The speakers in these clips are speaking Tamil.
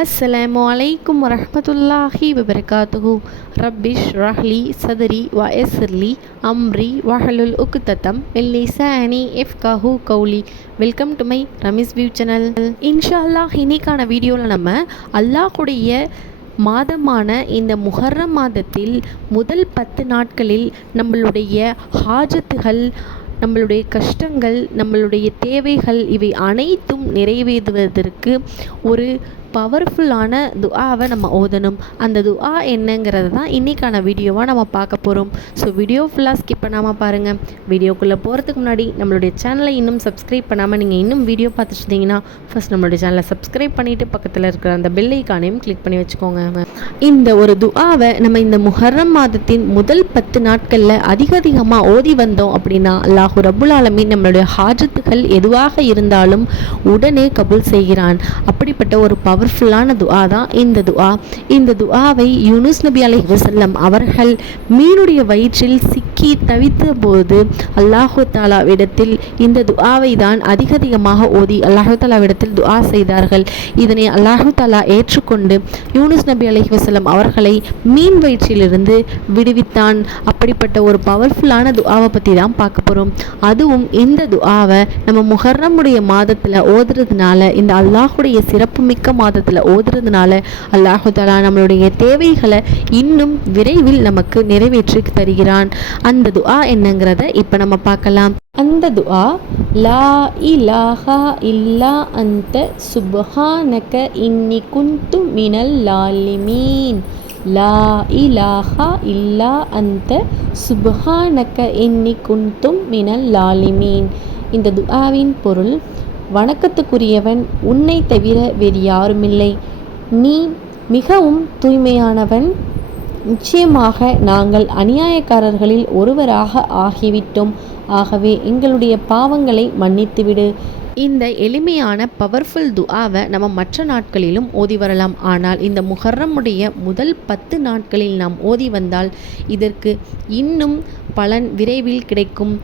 அஸ்ஸலாமு அலைக்கும் வரமத்துல்லாஹி வபரகாத்துஹு ரப்பிஷ் ரஹ்லி சதரி வ எஸ்ர்லி அம்ரி வஹலுல் உக்தத்தம் மில்லிசானி கஹூ கௌலி welcome to my Ramis view channel இன்ஷா அல்லாஹ் இன்னைக்கான வீடியோவில் நம்ம அல்லாஹுடைய மாதமான இந்த முஹர்ரம் மாதத்தில் முதல் பத்து நாட்களில் நம்மளுடைய ஹாஜத்துகள் நம்மளுடைய கஷ்டங்கள் நம்மளுடைய தேவைகள் இவை அனைத்தும் நிறைவேறுவதற்கு ஒரு பவர்ஃபுல்லான துஆவை நம்ம ஓதணும். அந்த துஆ என்னங்கிறது தான் இன்றைக்கான வீடியோவாக நம்ம பார்க்க போகிறோம் ஸோ வீடியோ ஃபுல்லாக ஸ்கிப் பண்ணாமல் பாருங்கள் வீடியோக்குள்ளே போகிறதுக்கு முன்னாடி நம்மளுடைய சேனலை இன்னும் சப்ஸ்கிரைப் பண்ணாமல் நீங்கள் இன்னும் வீடியோ பார்த்துட்டு இருந்தீங்கன்னா ஃபஸ்ட் நம்மளுடைய சேனலை சப்ஸ்கிரைப் பண்ணிவிட்டு பக்கத்தில் இருக்கிற அந்த பெல் ஐக்கானையும் கிளிக் பண்ணி வச்சுக்கோங்க. இந்த ஒரு துஆவை நம்ம இந்த முஹர்ரம் மாதத்தின் முதல் பத்து நாட்களில் அதிக அதிகமாக ஓதி வந்தோம் அப்படின்னா அல்லாஹு ரபுல் ஆலமீன் நம்மளுடைய ஹாஜத்துகள் எதுவாக இருந்தாலும் உடனே கபூல் செய்கிறான். அப்படிப்பட்ட ஒரு பவர்ஃபுல்லான துஆ தான் இந்த துஆ. இந்த துஆவை யூனுஸ் நபி அலி வசல்லம் அவர்கள் மீனுடைய வயிற்றில் சிக்கி தவித்த போது அல்லாஹு தாலாவிடத்தில் இந்த துஆவை தான் அதிக அதிகமாக ஓதி அல்லாஹு தாலாவிடத்தில் துஆ செய்தார்கள். இதனை அல்லாஹு தாலா ஏற்றுக்கொண்டு யூனுஸ் நபி அலி வசல்லம் அவர்களை மீன் வயிற்றிலிருந்து விடுவித்தான். அப்படிப்பட்ட ஒரு பவர்ஃபுல்லான துஆவை பற்றி தான் பார்க்க போகிறோம் அதுவும் இந்த துஆவை நம்ம முஹர்ரமுடைய மாதத்தில் ஓதுறதுனால இந்த அல்லாஹுடைய சிறப்புமிக்க மாதத்தில் ஓதுறதுனால அல்லாஹு தாலா நம்மளுடைய தேவைகளை இன்னும் விரைவில் நமக்கு நிறைவேற்றி தருகிறான். அந்த துஆ என்னங்கிறத இப்போ நம்ம பார்க்கலாம். அந்த துஆ லா இலாஹா இல்லா அந்த சுபஹானக இன்னி குந்து மினல் லாலிமீன். லா இலாஹா இல்லா அந்த சுப்ஹானக இன்னி குந்தும் மினல் லாலிமீன். இந்த துஆவின் பொருள் வணக்கத்துக்குரியவன் உன்னை தவிர வேறு யாருமில்லை. நீ மிகவும் தூய்மையானவன். நிச்சயமாக நாங்கள் அநியாயக்காரர்களில் ஒருவராக ஆகிவிட்டோம். ஆகவே எங்களுடைய பாவங்களை மன்னித்துவிடு. இந்த எளிமையான பவர்ஃபுல் துஆவை நம்ம மற்ற நாட்களிலும் ஓதி வரலாம். ஆனால் இந்த முஹர்ரமுடைய முதல் பத்து நாட்களில் நாம் ஓதி வந்தால் இதற்கு இன்னும் பலன் விரைவில் கிடைக்கும்.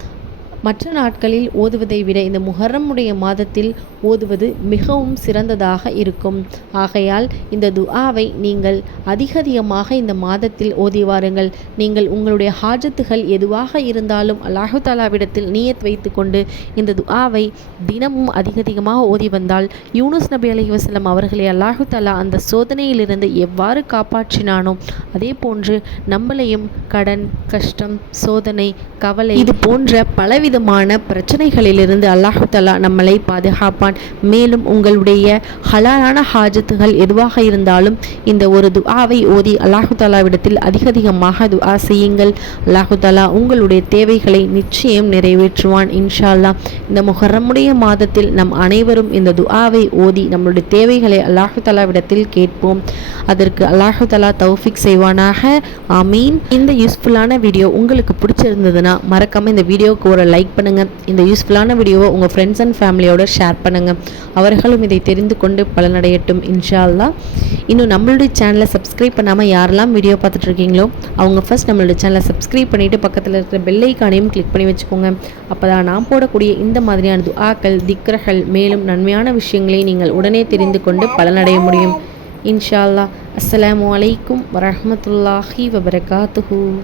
மற்ற நாட்களில் ஓதுவதை விட இந்த முகரமுடைய மாதத்தில் ஓதுவது மிகவும் சிறந்ததாக இருக்கும். ஆகையால் இந்த துஆவை நீங்கள் அதிக அதிகமாக இந்த மாதத்தில் ஓதி வாருங்கள். நீங்கள் உங்களுடைய ஹாஜத்துகள் எதுவாக இருந்தாலும் அல்லாஹு தாலாவிடத்தில் நீயத் வைத்துக்கொண்டு இந்த துஆவை தினமும் அதிக அதிகமாக ஓதி வந்தால் யூனுஸ் நபி அலி வசலம் அவர்களை அல்லாஹு தாலா அந்த சோதனையிலிருந்து எவ்வாறு காப்பாற்றினானோ அதே போன்று நம்மளையும் கடன் கஷ்டம் சோதனை கவலை இது போன்ற பலவித விதமான பிரச்சனைகளிலிருந்து அல்லாஹு நம்மளை பாதுகாப்பான். மேலும் உங்களுடைய ஹலாலான ஹாஜத்துகள் எதுவாக இருந்தாலும் இந்த ஒரு துஆவை ஓதி அல்லாஹு தாலாவிடத்தில் அதிக அதிகமாக துஆ செய்யுங்கள். அல்லாஹு உங்களுடைய தேவைகளை நிச்சயம் நிறைவேற்றுவான் இன்ஷா அல்லாஹ் இந்த முகரமுடைய மாதத்தில் நம் அனைவரும் இந்த துஆவை ஓதி நம்மளுடைய தேவைகளை அல்லாஹுதாலாவிடத்தில் கேட்போம். அதற்கு அல்லாஹு தலா தௌஃபிக் செய்வானாக. ஆமீன். இந்த யூஸ்ஃபுல்லான வீடியோ உங்களுக்கு பிடிச்சிருந்ததுன்னா மறக்காமல் இந்த வீடியோவுக்கு ஒரு லைக் பண்ணுங்கள் இந்த யூஸ்ஃபுல்லான வீடியோவை உங்கள் ஃப்ரெண்ட்ஸ் அண்ட் ஃபேமிலியோட ஷேர் பண்ணுங்கள் அவர்களும் இதை தெரிந்து கொண்டு பலனடையட்டும் இன்ஷா அல்லாஹ் இன்னும் நம்மளுடைய சேனலை சப்ஸ்கிரைப் பண்ணாமல் யாரெல்லாம் வீடியோ பார்த்துட்டு இருக்கீங்களோ அவங்க ஃபர்ஸ்ட் நம்மளுடைய சேனலை சப்ஸ்கிரைப் பண்ணிவிட்டு பக்கத்தில் இருக்கிற பெல்லைக்கானையும் கிளிக் பண்ணி வச்சுக்கோங்க. அப்போ தான் நான் போடக்கூடிய இந்த மாதிரியான துஆக்கள் திக்ரகள் மேலும் நன்மையான விஷயங்களை நீங்கள் உடனே தெரிந்து கொண்டு பலனடைய முடியும். இன்ஷா அல்லாஹ் அஸ்ஸலாமு அலைக்கும் வரஹ்மத்துல்லாஹி வபரகாத்துஹூ.